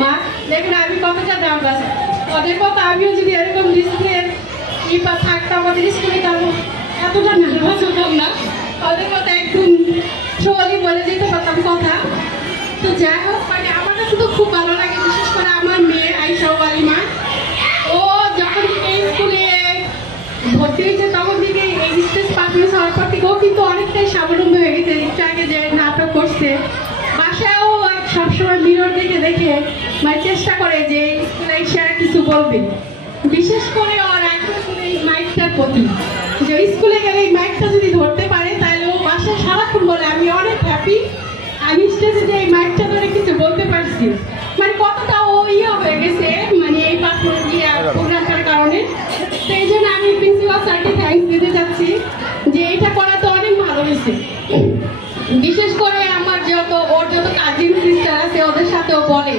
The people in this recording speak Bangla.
মা দেখুন আমি কতটা নার্ভাস, ওদের কথা আমিও যদি এরকম ডিসপ্লের থাকতাম আমাদের স্কুলে তাহলে এতটা নার্ভাস হতাম না, ওদের কথা একদম সহজেই বলে যেতে পারতাম কথা। তো যাই হোক, মানে আমার কাছে তো খুব ভালো লাগে, বিশেষ করে আমার মেয়ে আয়েশা আলিমা, ও যখন থেকে স্কুলে ভর্তি হয়েছে তখন থেকে এই স্টেজ পারফরমেন্স হওয়ার পর থেকে ও কিন্তু অনেকটাই স্বাবলম্বী হয়ে গেছে। একটু আগে যে নাটক করছে, বাসায়ও সবসময় মিরর দেখে দেখে মানে চেষ্টা করে যে স্কুলে এসে আর কিছু বলবে। বিশেষ করে ওর আগ্রহ এই মাইকটার প্রতি, যে স্কুলে গেলে এই মাইকটা যদি ধরতে পারে তাহলে ও বাসায় সারাক্ষণ বলে আমি অনেক হ্যাপি, আমি স্টেজে যে এই মাইকটা ধরে কিছু বলতে পারছি। মানে কতটা ও হয়ে গেছে মানে এই প্রোগ্রামটার কারণে। তো এই জন্য আমি প্রিন্সিপাল স্যারকে থ্যাঙ্কস দিতে চাচ্ছি যে এটা করা তো অনেক ভালো হয়েছে। বিশেষ করে আমার ওর যত কাজিন সিস্টার আছে ওদের সাথেও বলে